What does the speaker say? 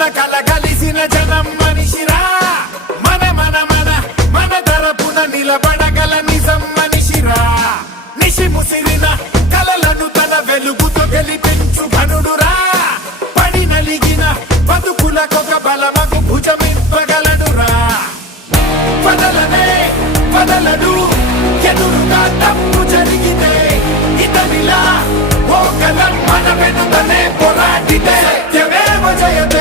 తరపున కలగలిసిన జనం మనిషిరా మన మన మన మన తరపున నిలబడగల నిజం మనిషిరా నిషి ముసిరిన కలలను తన వెలుగుతో గెలిపించు ఘనుడురా పడి నలిగిన బతుకులకొక బలమగు భుజమివ్వగలడురా వదలనే వదలడు ఎదురుగా తప్పు జరిగితే ఇతనిలా ఓ కలం మన వెనుకనే పోరాడితే సత్యమేవ జయతే